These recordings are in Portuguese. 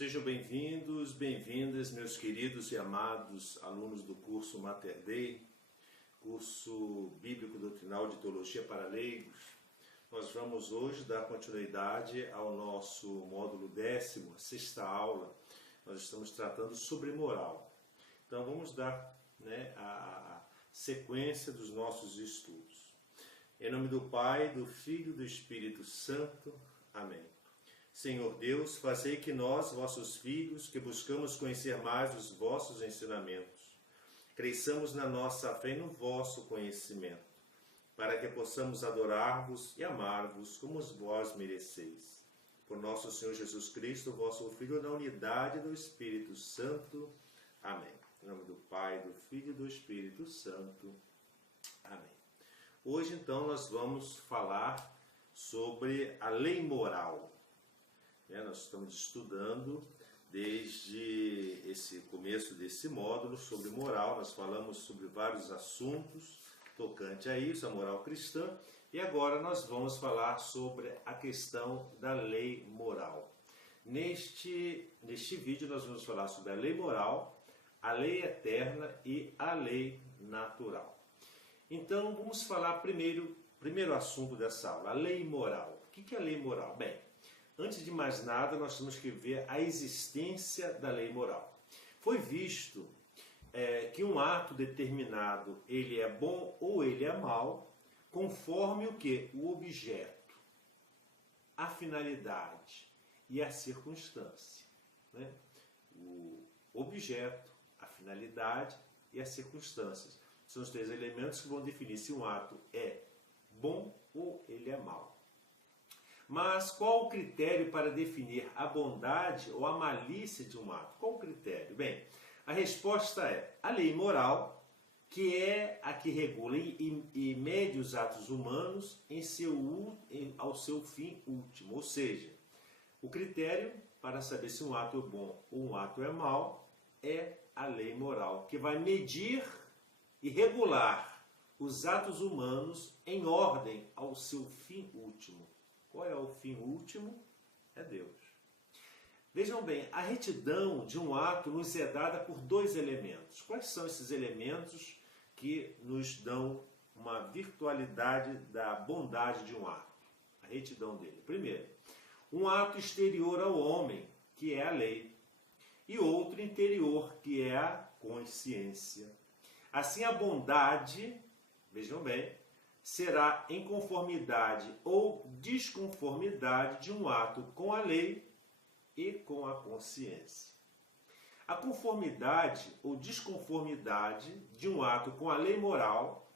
Sejam bem-vindos, bem-vindas, meus queridos e amados alunos do curso Mater Dei, curso Bíblico Doutrinal de Teologia para Leigos. Nós vamos hoje dar continuidade ao nosso módulo 10º, a sexta aula. Nós estamos tratando sobre moral. Então vamos dar a sequência dos nossos estudos. Em nome do Pai, do Filho e do Espírito Santo. Amém. Senhor Deus, fazei que nós, vossos filhos, que buscamos conhecer mais os vossos ensinamentos, cresçamos na nossa fé e no vosso conhecimento, para que possamos adorar-vos e amar-vos como vós mereceis. Por nosso Senhor Jesus Cristo, vosso Filho, na unidade do Espírito Santo. Amém. Em nome do Pai, do Filho e do Espírito Santo. Amém. Hoje, então, nós vamos falar sobre a lei moral. Nós estamos estudando desde esse começo desse módulo sobre moral. Nós falamos sobre vários assuntos tocante a isso, a moral cristã, e agora nós vamos falar sobre a questão da lei moral. Neste vídeo nós vamos falar sobre a lei moral, a lei eterna e a lei natural. Então vamos falar primeiro assunto dessa aula, a lei moral. O que é a lei moral? Bem, antes de mais nada, nós temos que ver a existência da lei moral. Foi visto que um ato determinado ele é bom ou ele é mau, conforme o que? O objeto, a finalidade e a circunstância. O objeto, a finalidade e as circunstâncias. São os três elementos que vão definir se um ato é bom ou ele é mau. Mas qual o critério para definir a bondade ou a malícia de um ato? Qual o critério? Bem, a resposta é a lei moral, que é a que regula e mede os atos humanos ao seu fim último. Ou seja, o critério para saber se um ato é bom ou um ato é mau é a lei moral, que vai medir e regular os atos humanos em ordem ao seu fim último. Qual é o fim último? É Deus. Vejam bem, a retidão de um ato nos é dada por dois elementos. Quais são esses elementos que nos dão uma virtualidade da bondade de um ato? A retidão dele. Primeiro, um ato exterior ao homem, que é a lei, e outro interior, que é a consciência. Assim, a bondade, vejam bem, será em conformidade ou desconformidade de um ato com a lei e com a consciência. A conformidade ou desconformidade de um ato com a lei moral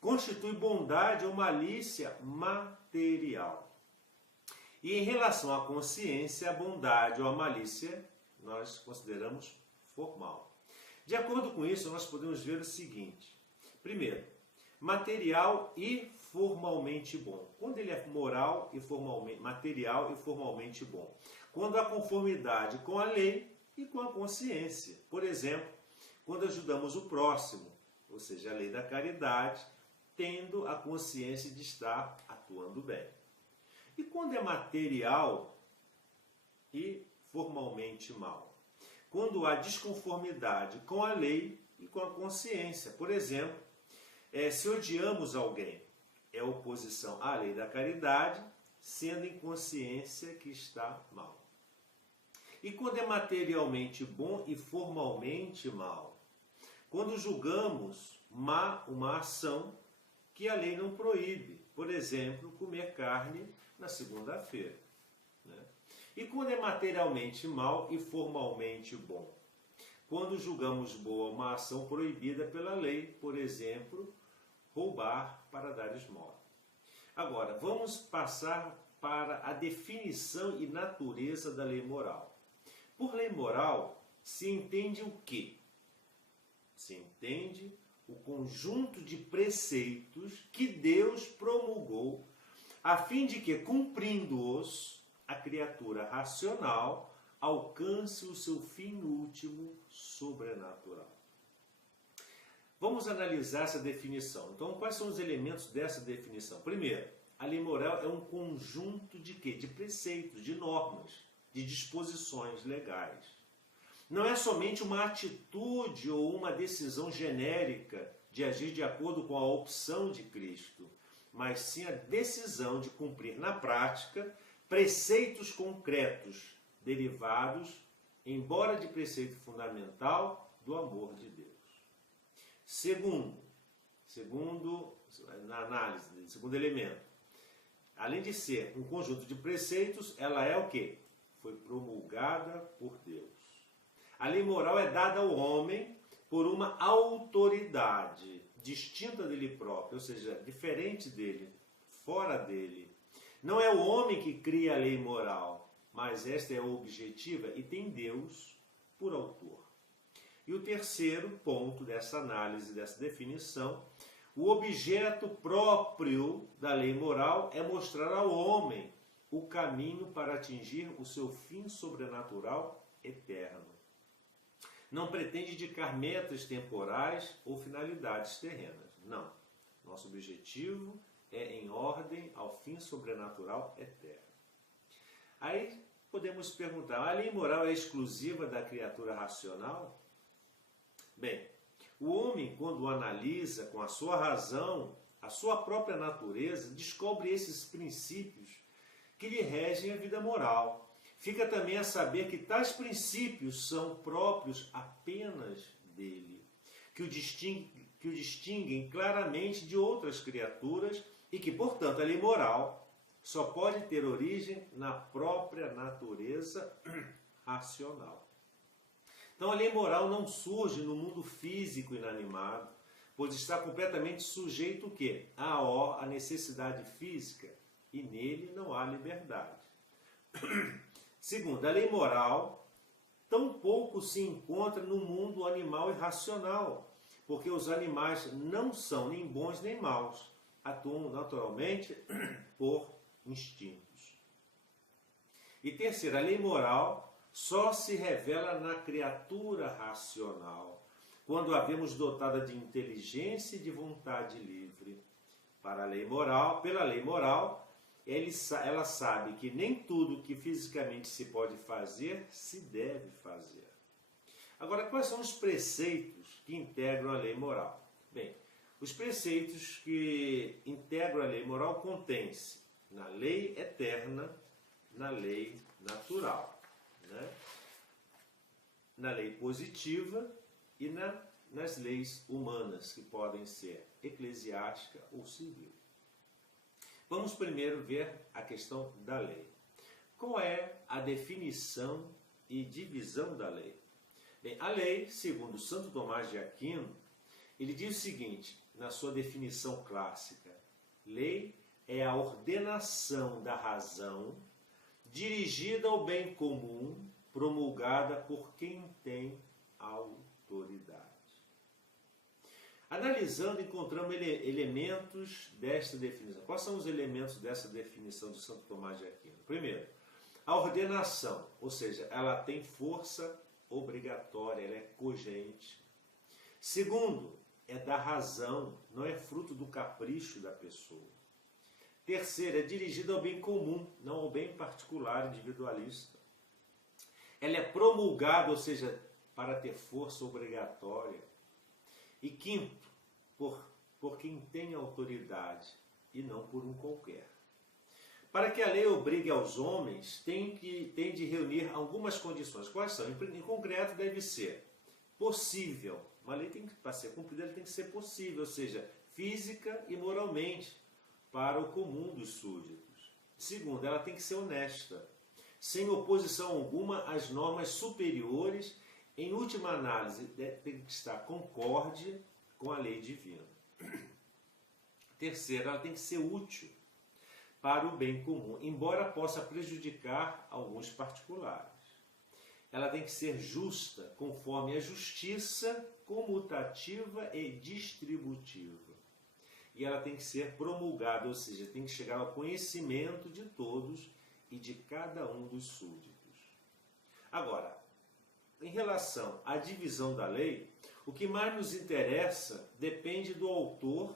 constitui bondade ou malícia material. E em relação à consciência, a bondade ou a malícia nós consideramos formal. De acordo com isso, nós podemos ver o seguinte. Primeiro, material e formalmente bom. Quando ele é moral e formalmente, material e formalmente bom. Quando há conformidade com a lei e com a consciência. Por exemplo, quando ajudamos o próximo, ou seja, a lei da caridade, tendo a consciência de estar atuando bem. E quando é material e formalmente mal? Quando há desconformidade com a lei e com a consciência. Por exemplo, se odiamos alguém, é oposição à lei da caridade, sendo em consciência que está mal. E quando é materialmente bom e formalmente mal? Quando julgamos má uma ação que a lei não proíbe, por exemplo, comer carne na segunda-feira. E quando é materialmente mal e formalmente bom? Quando julgamos boa uma ação proibida pela lei, por exemplo, roubar para dar esmola. Agora, vamos passar para a definição e natureza da lei moral. Por lei moral, se entende o quê? Se entende o conjunto de preceitos que Deus promulgou, a fim de que, cumprindo-os, a criatura racional alcance o seu fim último sobrenatural. Vamos analisar essa definição. Então, quais são os elementos dessa definição? Primeiro, a lei moral é um conjunto de quê? De preceitos, de normas. de disposições legais. Não é somente uma atitude ou uma decisão genérica de agir de acordo com a opção de Cristo, mas sim a decisão de cumprir na prática preceitos concretos derivados, embora de preceito fundamental, do amor de Deus. Segundo na análise, segundo elemento, além de ser um conjunto de preceitos, ela é o quê? Foi promulgada por Deus. A lei moral é dada ao homem por uma autoridade distinta dele próprio, ou seja, diferente dele, fora dele. Não é o homem que cria a lei moral, mas esta é objetiva e tem Deus por autor. E o terceiro ponto dessa análise, dessa definição, o objeto próprio da lei moral é mostrar ao homem o caminho para atingir o seu fim sobrenatural eterno. Não pretende indicar metas temporais ou finalidades terrenas. Não. Nosso objetivo é em ordem ao fim sobrenatural eterno. Aí podemos perguntar, a lei moral é exclusiva da criatura racional? Bem, o homem, quando analisa com a sua razão, a sua própria natureza, descobre esses princípios que lhe regem a vida moral. Fica também a saber que tais princípios são próprios apenas dele, que o distinguem claramente de outras criaturas e que, portanto, a lei moral só pode ter origem na própria natureza racional. Então, a lei moral não surge no mundo físico inanimado, pois está completamente sujeito o quê? À necessidade física, e nele não há liberdade. Segundo, a lei moral tampouco se encontra no mundo animal e racional, porque os animais não são nem bons nem maus, atuam naturalmente por instintos. E terceiro, a lei moral só se revela na criatura racional, quando a vemos dotada de inteligência e de vontade livre. Pela lei moral, ela sabe que nem tudo que fisicamente se pode fazer, se deve fazer. Agora, quais são os preceitos que integram a lei moral? Bem, os preceitos que integram a lei moral contêm-se na lei eterna, na lei natural, né? Na lei positiva e nas leis humanas, que podem ser eclesiástica ou civil. Vamos primeiro ver a questão da lei. Qual é a definição e divisão da lei? Bem, a lei, segundo Santo Tomás de Aquino, ele diz o seguinte, na sua definição clássica: lei é a ordenação da razão dirigida ao bem comum, promulgada por quem tem autoridade. Analisando, encontramos elementos desta definição. Quais são os elementos dessa definição de Santo Tomás de Aquino? Primeiro, a ordenação, ou seja, ela tem força obrigatória, ela é cogente. Segundo, é da razão, não é fruto do capricho da pessoa. Terceiro, é dirigida ao bem comum, não ao bem particular, individualista. Ela é promulgada, ou seja, para ter força obrigatória. E quinto, por quem tem autoridade e não por um qualquer. Para que a lei obrigue aos homens, tem de reunir algumas condições. Quais são? Em concreto, deve ser possível. Uma lei, para ser cumprida, ela tem que ser possível, ou seja, física e moralmente, para o comum dos súditos. Segundo, ela tem que ser honesta, sem oposição alguma às normas superiores. Em última análise, tem que estar concorde com a lei divina. Terceiro, ela tem que ser útil para o bem comum, embora possa prejudicar alguns particulares. Ela tem que ser justa, conforme a justiça comutativa e distributiva. E ela tem que ser promulgada, ou seja, tem que chegar ao conhecimento de todos e de cada um dos súditos. Agora, em relação à divisão da lei, o que mais nos interessa depende do autor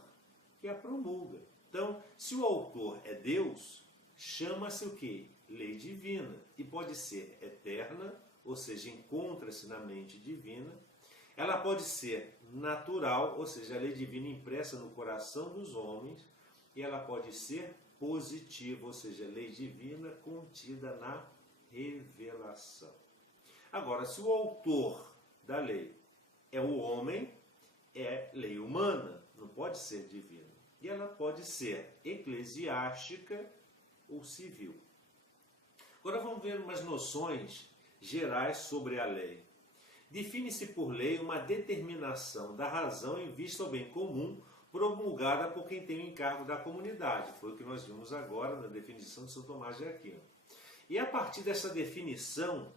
que a promulga. Então, se o autor é Deus, chama-se o quê? lei divina e pode ser eterna, ou seja, encontra-se na mente divina. Ela pode ser natural, ou seja, a lei divina impressa no coração dos homens, e ela pode ser positiva, ou seja, lei divina contida na revelação. Agora, se o autor da lei é o homem, é lei humana, não pode ser divina. E ela pode ser eclesiástica ou civil. Agora vamos ver umas noções gerais sobre a lei. Define-se por lei uma determinação da razão em vista ao bem comum, promulgada por quem tem o encargo da comunidade. Foi o que nós vimos agora na definição de São Tomás de Aquino. E a partir dessa definição,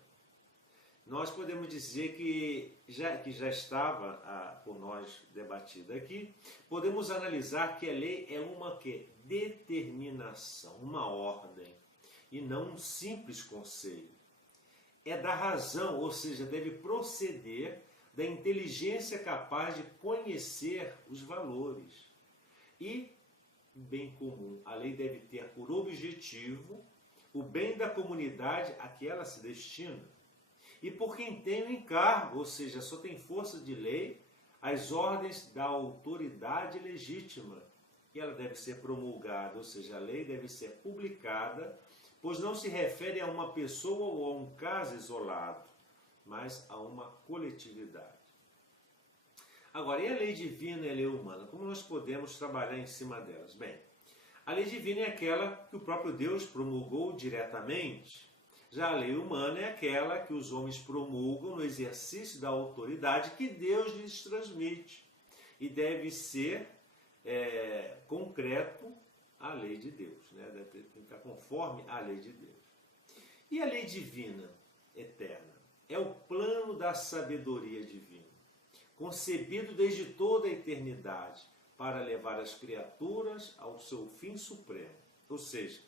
nós podemos dizer que já estava por nós debatida aqui, podemos analisar que a lei é uma determinação, uma ordem, e não um simples conselho. É da razão, ou seja, deve proceder da inteligência capaz de conhecer os valores. E bem comum, a lei deve ter por objetivo o bem da comunidade a que ela se destina. E por quem tem o encargo, ou seja, só tem força de lei, as ordens da autoridade legítima. E ela deve ser promulgada, ou seja, a lei deve ser publicada, pois não se refere a uma pessoa ou a um caso isolado, mas a uma coletividade. Agora, e a lei divina e a lei humana? Como nós podemos trabalhar em cima delas? Bem, a lei divina é aquela que o próprio Deus promulgou diretamente. Já a lei humana é aquela que os homens promulgam no exercício da autoridade que Deus lhes transmite. E deve ser concreto à lei de Deus, né? Deve estar conforme à lei de Deus. E a lei divina eterna? É o plano da sabedoria divina, concebido desde toda a eternidade para levar as criaturas ao seu fim supremo. Ou seja,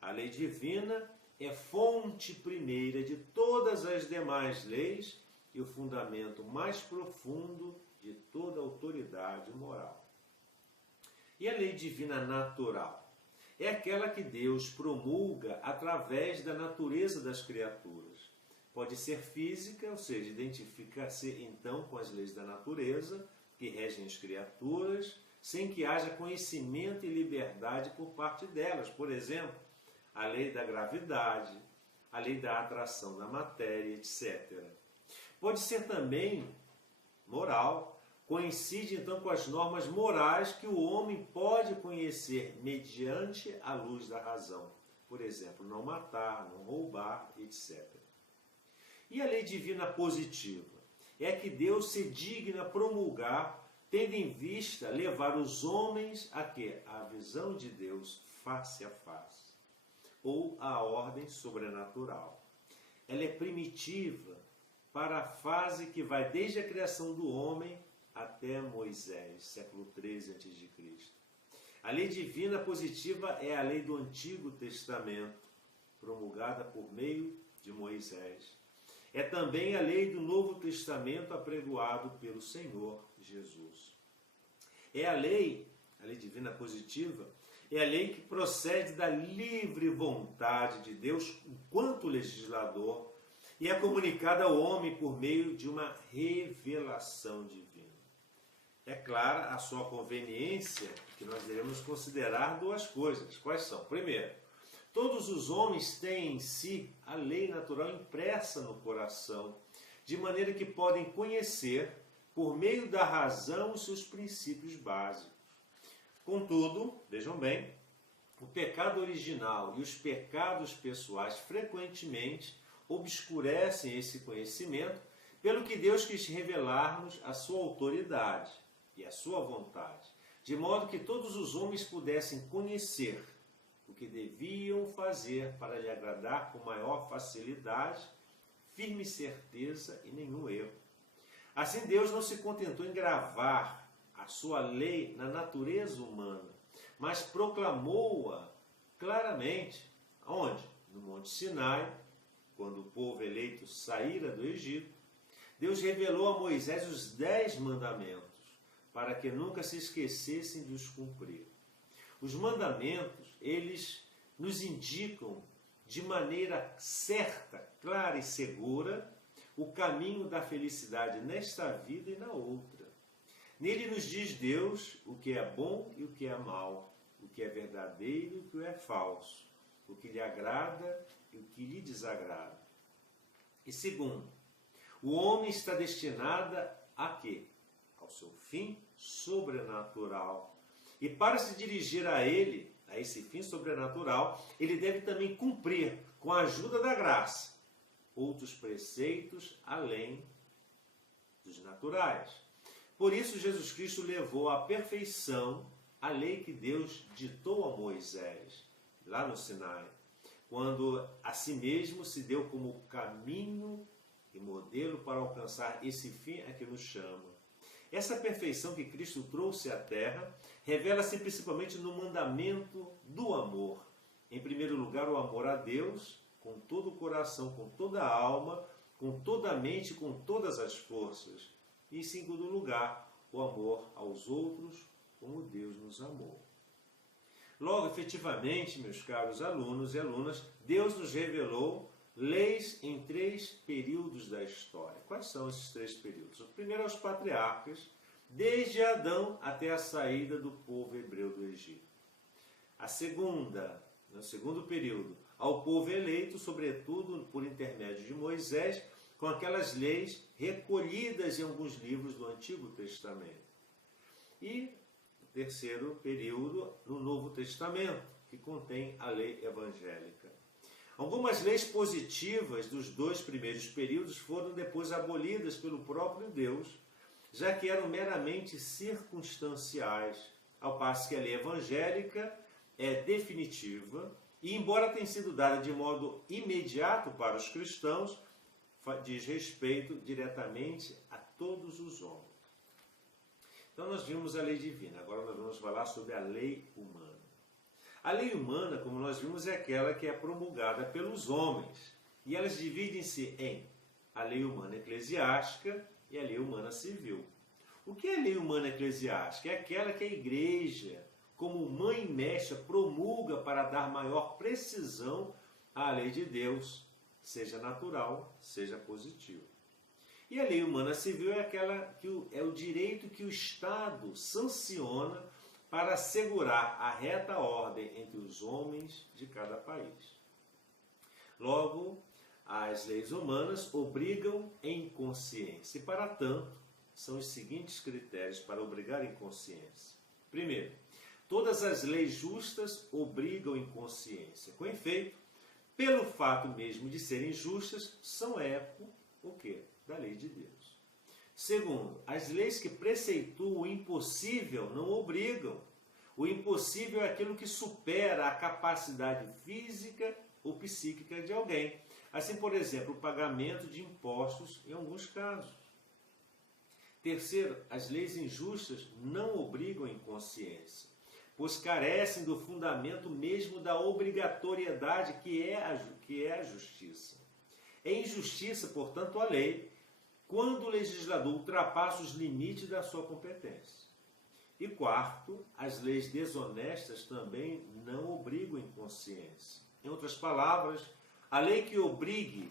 a lei divina é fonte primeira de todas as demais leis e o fundamento mais profundo de toda autoridade moral. E a lei divina natural? É aquela que Deus promulga através da natureza das criaturas. Pode ser física, ou seja, identifica-se então com as leis da natureza que regem as criaturas, sem que haja conhecimento e liberdade por parte delas. Por exemplo, a lei da gravidade, a lei da atração da matéria, etc. Pode ser também moral, coincide então com as normas morais que o homem pode conhecer mediante a luz da razão. Por exemplo, não matar, não roubar, etc. E a lei divina positiva? É que Deus se digna promulgar, tendo em vista levar os homens a quê? A visão de Deus face a face, ou a ordem sobrenatural. Ela é primitiva para a fase que vai desde a criação do homem até Moisés, século 13 a.C. A lei divina positiva é a lei do Antigo Testamento, promulgada por meio de Moisés. É também a lei do Novo Testamento apregoado pelo Senhor Jesus. É a lei divina positiva, é a lei que procede da livre vontade de Deus enquanto legislador e é comunicada ao homem por meio de uma revelação divina. É clara a sua conveniência, que nós devemos considerar duas coisas. Quais são? Primeiro, todos os homens têm em si a lei natural impressa no coração, de maneira que podem conhecer, por meio da razão, os seus princípios básicos. Contudo, vejam bem, o pecado original e os pecados pessoais frequentemente obscurecem esse conhecimento, pelo que Deus quis revelar-nos a sua autoridade e a sua vontade, de modo que todos os homens pudessem conhecer o que deviam fazer para lhe agradar com maior facilidade, firme certeza e nenhum erro. Assim, Deus não se contentou em gravar a sua lei na natureza humana, mas proclamou-a claramente. Onde? No Monte Sinai, quando o povo eleito saíra do Egito. Deus revelou a Moisés os 10 mandamentos, para que nunca se esquecessem de os cumprir. Os mandamentos, eles nos indicam de maneira certa, clara e segura o caminho da felicidade nesta vida e na outra. Nele nos diz Deus o que é bom e o que é mal, o que é verdadeiro e o que é falso, o que lhe agrada e o que lhe desagrada. E segundo, o homem está destinado a quê? Ao seu fim sobrenatural. E para se dirigir a ele, a esse fim sobrenatural, ele deve também cumprir, com a ajuda da graça, outros preceitos além dos naturais. Por isso, Jesus Cristo levou à perfeição a lei que Deus ditou a Moisés, lá no Sinai, quando a si mesmo se deu como caminho e modelo para alcançar esse fim a que nos chama. Essa perfeição que Cristo trouxe à terra revela-se principalmente no mandamento do amor. Em primeiro lugar, o amor a Deus, com todo o coração, com toda a alma, com toda a mente, com todas as forças. E em segundo lugar, o amor aos outros, como Deus nos amou. Logo, efetivamente, meus caros alunos e alunas, Deus nos revelou leis em 3 períodos da história. Quais são esses 3 períodos? O primeiro é os patriarcas, desde Adão até a saída do povo hebreu do Egito. A segunda, no segundo período, ao povo eleito, sobretudo por intermédio de Moisés, com aquelas leis recolhidas em alguns livros do Antigo Testamento. E o terceiro período, no Novo Testamento, que contém a lei evangélica. Algumas leis positivas dos 2 primeiros períodos foram depois abolidas pelo próprio Deus, já que eram meramente circunstanciais, ao passo que a lei evangélica é definitiva e, embora tenha sido dada de modo imediato para os cristãos, diz respeito diretamente a todos os homens. Então nós vimos a lei divina, agora nós vamos falar sobre a lei humana. A lei humana, como nós vimos, é aquela que é promulgada pelos homens. E elas dividem-se em a lei humana eclesiástica e a lei humana civil. O que é a lei humana eclesiástica? É aquela que a igreja, como mãe e mestra, promulga para dar maior precisão à lei de Deus, seja natural, seja positiva. E a lei humana civil é aquela que é o direito que o Estado sanciona para assegurar a reta ordem entre os homens de cada país. Logo, as leis humanas obrigam em consciência. E, para tanto, são os seguintes critérios para obrigar em consciência. Primeiro, todas as leis justas obrigam em consciência. Com efeito, pelo fato mesmo de serem justas, são eco, o quê? Da lei de Deus. Segundo, as leis que preceituam o impossível não obrigam. O impossível é aquilo que supera a capacidade física ou psíquica de alguém. Assim, por exemplo, o pagamento de impostos em alguns casos. Terceiro, as leis injustas não obrigam em consciência, pois carecem do fundamento mesmo da obrigatoriedade que é a justiça. É injustiça, portanto, a lei, quando o legislador ultrapassa os limites da sua competência. E quarto, as leis desonestas também não obrigam em consciência. Em outras palavras, a lei que obrigue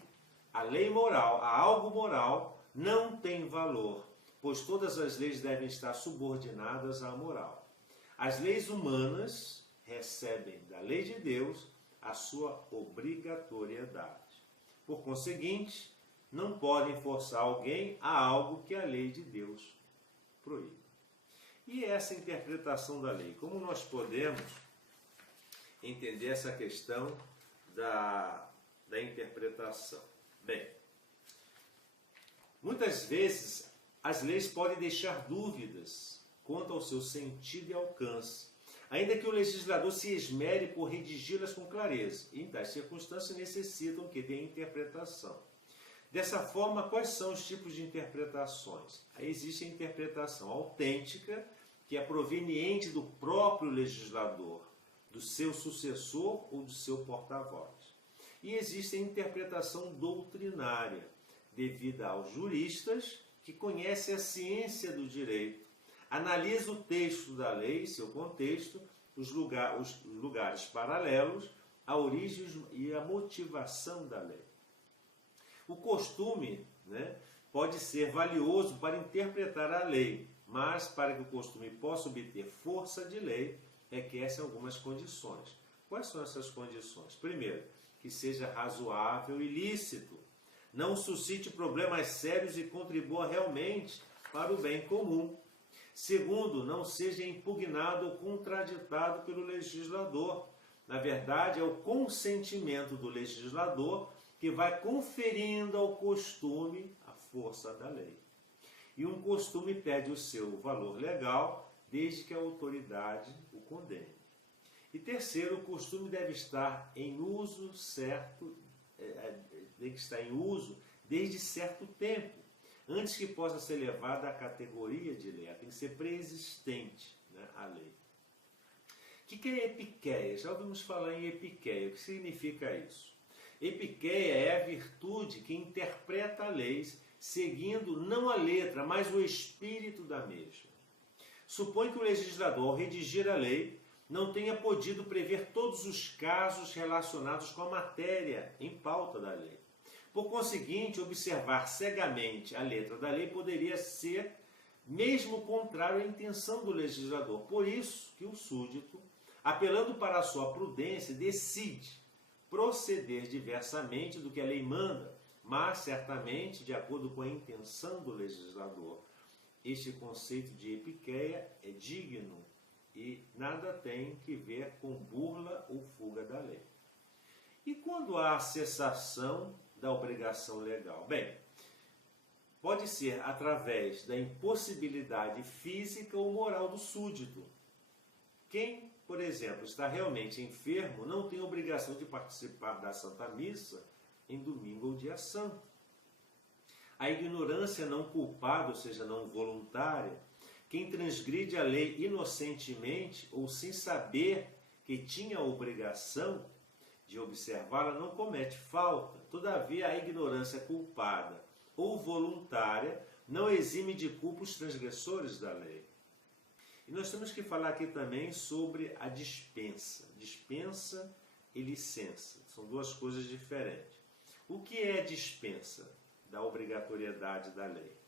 a lei moral, a algo moral, não tem valor, pois todas as leis devem estar subordinadas à moral. As leis humanas recebem da lei de Deus a sua obrigatoriedade. Por conseguinte, não podem forçar alguém a algo que a lei de Deus proíbe. E essa interpretação da lei, como nós podemos entender essa questão da interpretação? Bem, muitas vezes as leis podem deixar dúvidas quanto ao seu sentido e alcance, ainda que o legislador se esmere por redigi-las com clareza. E em tais circunstâncias necessitam que dê interpretação. Dessa forma, quais são os tipos de interpretações? Aí existe a interpretação autêntica, que é proveniente do próprio legislador, do seu sucessor ou do seu porta-voz. E existe a interpretação doutrinária, devida aos juristas que conhecem a ciência do direito, analisam o texto da lei, seu contexto, os lugares paralelos a origem e a motivação da lei. O costume, né, pode ser valioso para interpretar a lei, mas para que o costume possa obter força de lei, requer-se algumas condições. Quais são essas condições? Primeiro, que seja razoável e lícito, não suscite problemas sérios e contribua realmente para o bem comum. Segundo, não seja impugnado ou contraditado pelo legislador. Na verdade, é o consentimento do legislador que vai conferindo ao costume a força da lei. E um costume perde o seu valor legal desde que a autoridade o condene. E terceiro, o costume deve estar em uso desde certo tempo, antes que possa ser levada à categoria de lei. Ela tem que ser preexistente, né, a lei. O que é epiqueia? Já ouvimos falar em epiqueia. O que significa isso? Epiqueia é a virtude que interpreta as leis, seguindo não a letra, mas o espírito da mesma. Supõe que o legislador, ao redigir a lei, não tenha podido prever todos os casos relacionados com a matéria em pauta da lei. Por conseguinte, observar cegamente a letra da lei poderia ser mesmo contrário à intenção do legislador. Por isso que o súdito, apelando para a sua prudência, decide proceder diversamente do que a lei manda, mas certamente de acordo com a intenção do legislador. Este conceito de epiqueia é digno e nada tem que ver com burla ou fuga da lei. E quando há cessação da obrigação legal? Bem, pode ser através da impossibilidade física ou moral do súdito. Quem, por exemplo, está realmente enfermo não tem obrigação de participar da Santa Missa em domingo ou dia santo. A ignorância não culpada, ou seja, não voluntária, quem transgride a lei inocentemente ou sem saber que tinha a obrigação de observá-la, não comete falta. Todavia, a ignorância culpada ou voluntária não exime de culpa os transgressores da lei. E nós temos que falar aqui também sobre a dispensa. Dispensa e licença. São duas coisas diferentes. O que é dispensa da obrigatoriedade da lei?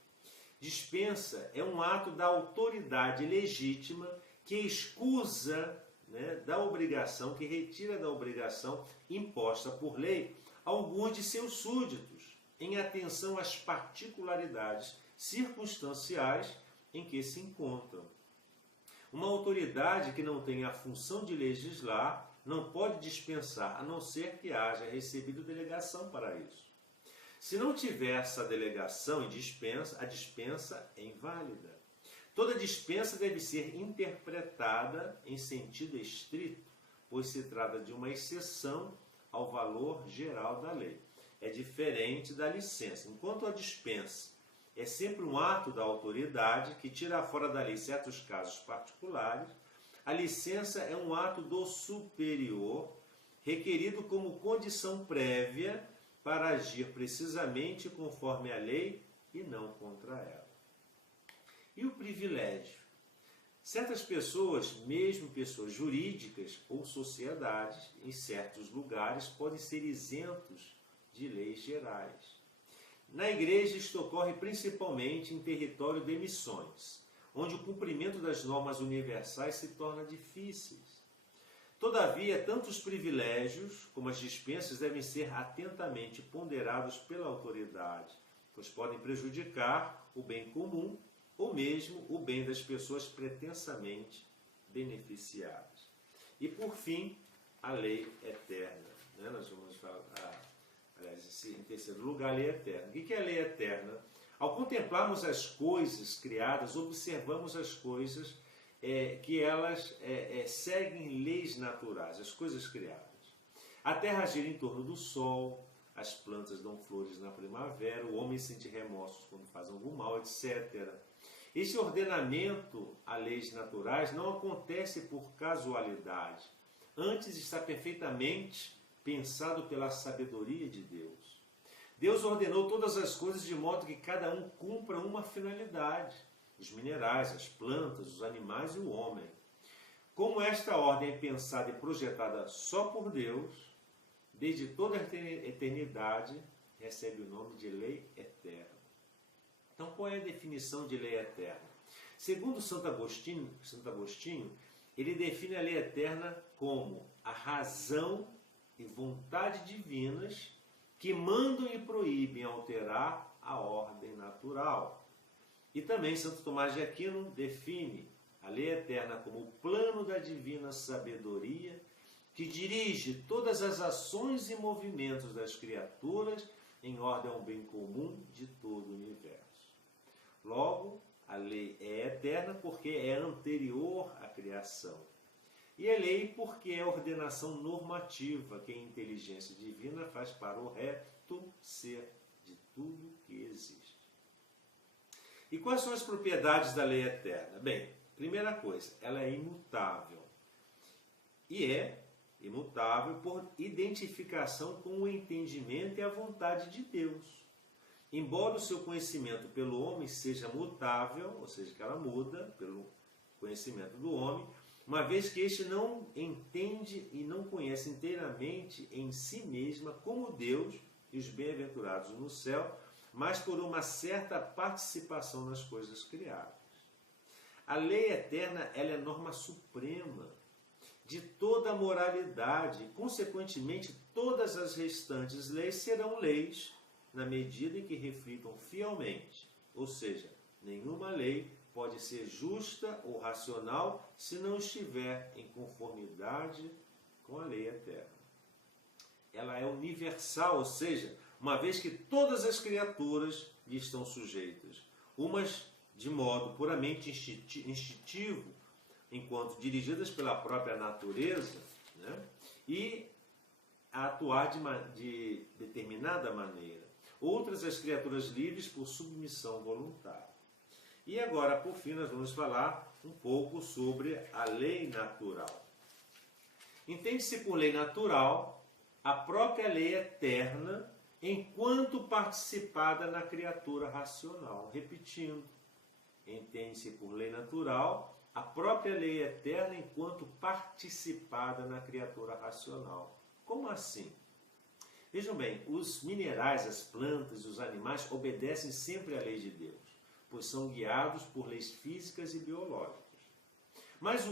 Dispensa é um ato da autoridade legítima que excusa, né, da obrigação, que retira da obrigação imposta por lei alguns de seus súditos, em atenção às particularidades circunstanciais em que se encontram. Uma autoridade que não tem a função de legislar não pode dispensar, a não ser que haja recebido delegação para isso. Se não tiver essa delegação e dispensa, a dispensa é inválida. Toda dispensa deve ser interpretada em sentido estrito, pois se trata de uma exceção ao valor geral da lei. É diferente da licença. Enquanto a dispensa é sempre um ato da autoridade que tira fora da lei certos casos particulares, a licença é um ato do superior, requerido como condição prévia para agir precisamente conforme a lei e não contra ela. E o privilégio? Certas pessoas, mesmo pessoas jurídicas ou sociedades, em certos lugares, podem ser isentos de leis gerais. Na igreja, isto ocorre principalmente em território de missões, onde o cumprimento das normas universais se torna difícil. Todavia, tanto os privilégios como as dispensas devem ser atentamente ponderados pela autoridade, pois podem prejudicar o bem comum ou mesmo o bem das pessoas pretensamente beneficiadas. E, por fim, a lei eterna. Nós vamos falar, em terceiro lugar, a lei eterna. O que é a lei eterna? Ao contemplarmos as coisas criadas, observamos as coisas que elas seguem leis naturais, as coisas criadas. A terra gira em torno do sol, as plantas dão flores na primavera, o homem sente remorsos quando faz algum mal, etc. Esse ordenamento a leis naturais não acontece por casualidade, antes está perfeitamente pensado pela sabedoria de Deus. Deus ordenou todas as coisas de modo que cada um cumpra uma finalidade. Os minerais, as plantas, os animais e o homem. Como esta ordem é pensada e projetada só por Deus, desde toda a eternidade, recebe o nome de lei eterna. Então, qual é a definição de lei eterna? Segundo Santo Agostinho, ele define a lei eterna como a razão e vontade divinas que mandam e proíbem alterar a ordem natural. E também Santo Tomás de Aquino define a lei eterna como o plano da divina sabedoria que dirige todas as ações e movimentos das criaturas em ordem ao bem comum de todo o universo. Logo, a lei é eterna porque é anterior à criação. E é lei porque é ordenação normativa que a inteligência divina faz para o reto ser de tudo que existe. E quais são as propriedades da lei eterna? Bem, primeira coisa, ela é imutável. E é imutável por identificação com o entendimento e a vontade de Deus. Embora o seu conhecimento pelo homem seja mutável, ou seja, que ela muda pelo conhecimento do homem, uma vez que este não entende e não conhece inteiramente em si mesma como Deus e os bem-aventurados no céu, mas por uma certa participação nas coisas criadas. A lei eterna ela é norma suprema de toda a moralidade, e, consequentemente, todas as restantes leis serão leis na medida em que reflitam fielmente, ou seja, nenhuma lei pode ser justa ou racional se não estiver em conformidade com a lei eterna. Ela é universal, ou seja, uma vez que todas as criaturas lhe estão sujeitas, umas de modo puramente instintivo, enquanto dirigidas pela própria natureza, né, e a atuar de determinada maneira. Outras, as criaturas livres por submissão voluntária. E agora, por fim, nós vamos falar um pouco sobre a lei natural. Entende-se por lei natural a própria lei eterna enquanto participada na criatura racional. Repetindo, entende-se por lei natural a própria lei eterna enquanto participada na criatura racional. Como assim? Vejam bem, os minerais, as plantas e os animais obedecem sempre à lei de Deus, pois são guiados por leis físicas e biológicas. Mas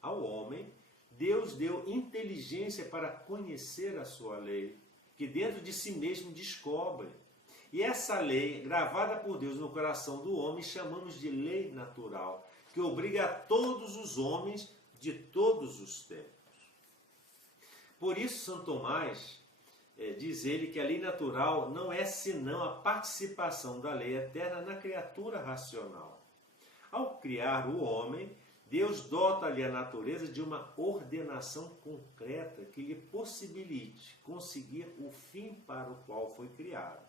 ao homem, Deus deu inteligência para conhecer a sua lei, que dentro de si mesmo descobre. E essa lei, gravada por Deus no coração do homem, chamamos de lei natural, que obriga a todos os homens de todos os tempos. Por isso, Santo Tomás diz ele que a lei natural não é senão a participação da lei eterna na criatura racional. Ao criar o homem, Deus dota-lhe a natureza de uma ordenação concreta que lhe possibilite conseguir o fim para o qual foi criado.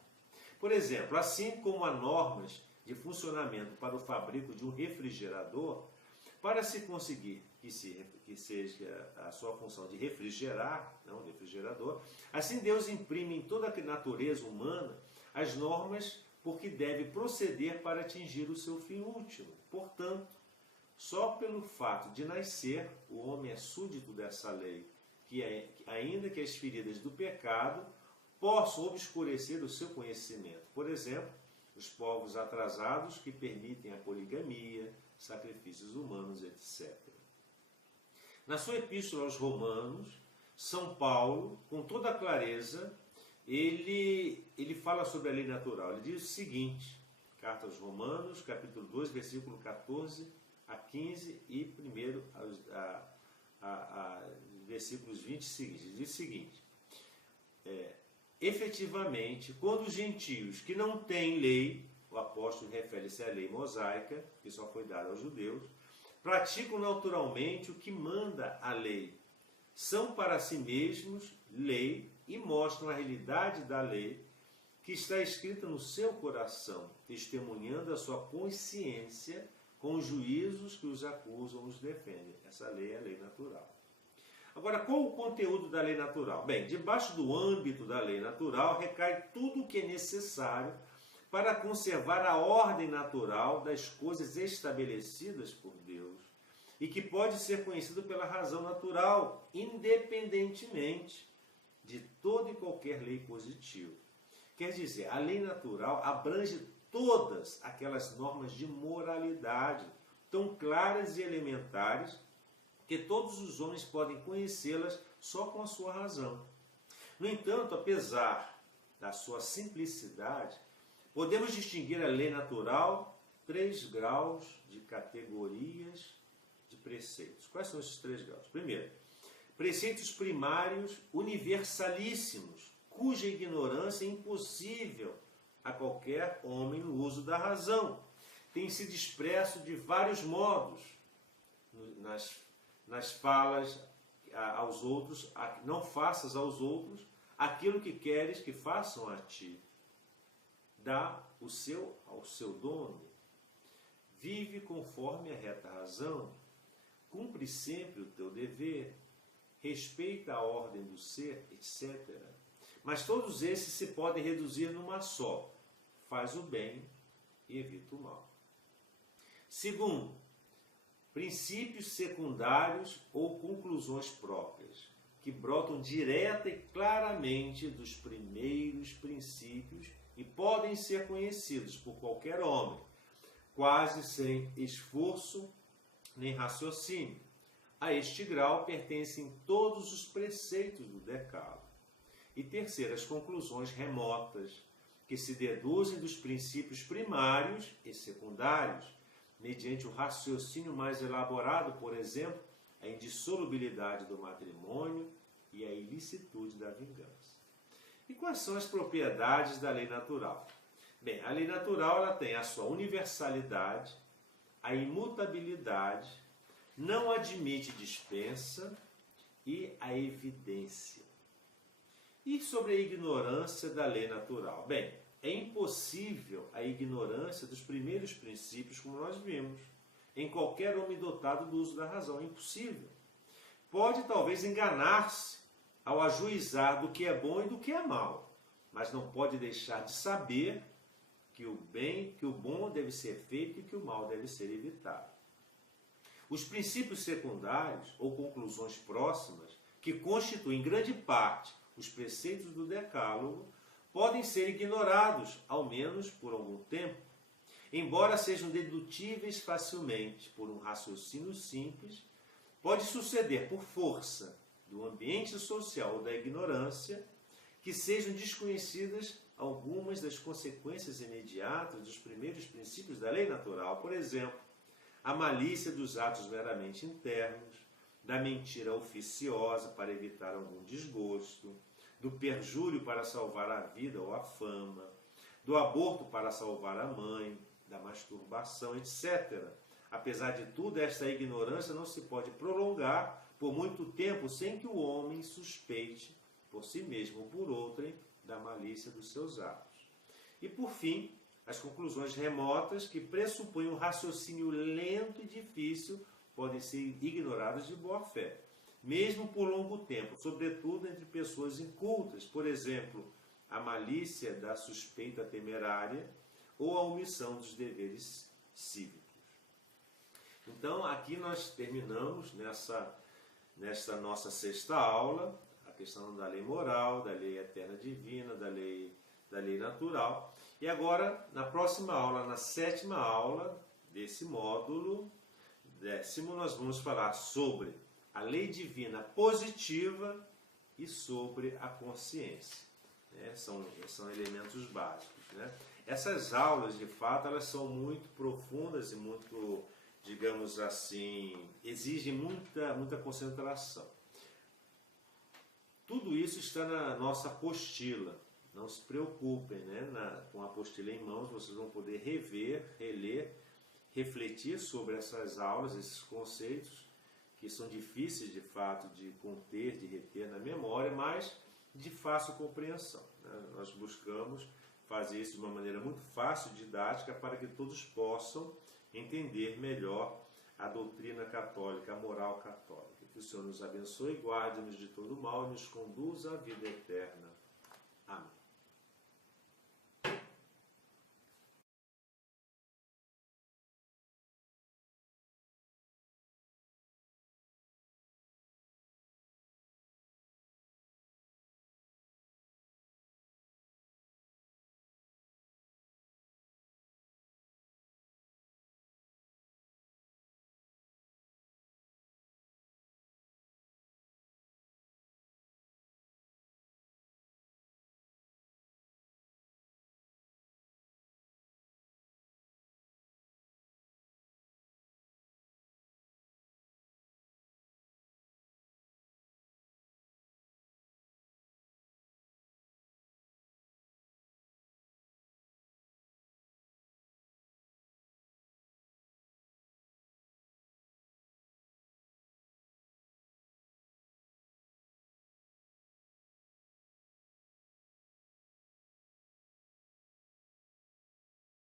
Por exemplo, assim como há normas de funcionamento para o fabrico de um refrigerador, para se conseguir que seja a sua função de refrigerar, não refrigerador, assim Deus imprime em toda a natureza humana as normas por que deve proceder para atingir o seu fim último. Portanto, só pelo fato de nascer, o homem é súdito dessa lei, que ainda que as feridas do pecado possam obscurecer o seu conhecimento. Por exemplo, os povos atrasados que permitem a poligamia, sacrifícios humanos, etc. Na sua epístola aos Romanos, São Paulo, com toda a clareza, ele fala sobre a lei natural. Ele diz o seguinte, carta aos Romanos, capítulo 2, versículo 14 a 15 e primeiro a versículos 20 seguintes. Ele diz o seguinte, efetivamente, quando os gentios que não têm lei, o apóstolo refere-se à lei mosaica, que só foi dada aos judeus, praticam naturalmente o que manda a lei. São para si mesmos lei e mostram a realidade da lei que está escrita no seu coração, testemunhando a sua consciência com os juízos que os acusam ou os defendem. Essa lei é a lei natural. Agora, qual o conteúdo da lei natural? Bem, debaixo do âmbito da lei natural recai tudo o que é necessário para conservar a ordem natural das coisas estabelecidas por Deus, e que pode ser conhecido pela razão natural, independentemente de toda e qualquer lei positiva. Quer dizer, a lei natural abrange todas aquelas normas de moralidade, tão claras e elementares, que todos os homens podem conhecê-las só com a sua razão. No entanto, apesar da sua simplicidade, podemos distinguir a lei natural 3 graus de categorias de preceitos. Quais são esses 3 graus? Primeiro, preceitos primários universalíssimos, cuja ignorância é impossível a qualquer homem no uso da razão. Tem sido expresso de vários modos nas falas aos outros: não faças aos outros aquilo que queres que façam a ti. Dá ao seu dono. Vive conforme a reta razão. Cumpre sempre o teu dever. Respeita a ordem do ser, etc. Mas todos esses se podem reduzir numa só: faz o bem e evita o mal. Segundo, princípios secundários ou conclusões próprias, que brotam direta e claramente dos primeiros princípios e podem ser conhecidos por qualquer homem, quase sem esforço nem raciocínio. A este grau pertencem todos os preceitos do Decálogo. E terceiro, as conclusões remotas, que se deduzem dos princípios primários e secundários, mediante o raciocínio mais elaborado, por exemplo, a indissolubilidade do matrimônio e a ilicitude da vingança. E quais são as propriedades da lei natural? Bem, a lei natural ela tem a sua universalidade, a imutabilidade, não admite dispensa e a evidência. E sobre a ignorância da lei natural? Bem, é impossível a ignorância dos primeiros princípios, como nós vimos, em qualquer homem dotado do uso da razão. É impossível. Pode talvez enganar-se ao ajuizar do que é bom e do que é mal, mas não pode deixar de saber que o bom deve ser feito e que o mal deve ser evitado. Os princípios secundários ou conclusões próximas, que constituem grande parte os preceitos do Decálogo, podem ser ignorados, ao menos por algum tempo, embora sejam dedutíveis facilmente por um raciocínio simples. Pode suceder por força do ambiente social ou da ignorância que sejam desconhecidas algumas das consequências imediatas dos primeiros princípios da lei natural. Por exemplo, a malícia dos atos meramente internos, da mentira oficiosa para evitar algum desgosto, do perjúrio para salvar a vida ou a fama, do aborto para salvar a mãe, da masturbação, etc. Apesar de tudo, esta ignorância não se pode prolongar por muito tempo sem que o homem suspeite, por si mesmo ou por outrem, da malícia dos seus atos. E, por fim, as conclusões remotas, que pressupõem um raciocínio lento e difícil, podem ser ignoradas de boa fé, mesmo por longo tempo, sobretudo entre pessoas incultas, por exemplo, a malícia da suspeita temerária ou a omissão dos deveres cívicos. Então, aqui nós terminamos nesta nossa sexta aula, a questão da lei moral, da lei eterna divina, da lei natural. E agora, na próxima aula, na sétima aula desse módulo 10º, nós vamos falar sobre a lei divina positiva e sobre a consciência. São elementos básicos. Essas aulas, de fato, elas são muito profundas e muito, digamos assim, exigem muita concentração. Tudo isso está na nossa apostila. Não se preocupem, com a apostila em mãos, vocês vão poder rever, reler, refletir sobre essas aulas, esses conceitos, que são difíceis, de fato, de conter, de reter na memória, mas de fácil compreensão. Nós buscamos fazer isso de uma maneira muito fácil, didática, para que todos possam entender melhor a doutrina católica, a moral católica. Que o Senhor nos abençoe, guarde-nos de todo mal e nos conduza à vida eterna. Amém.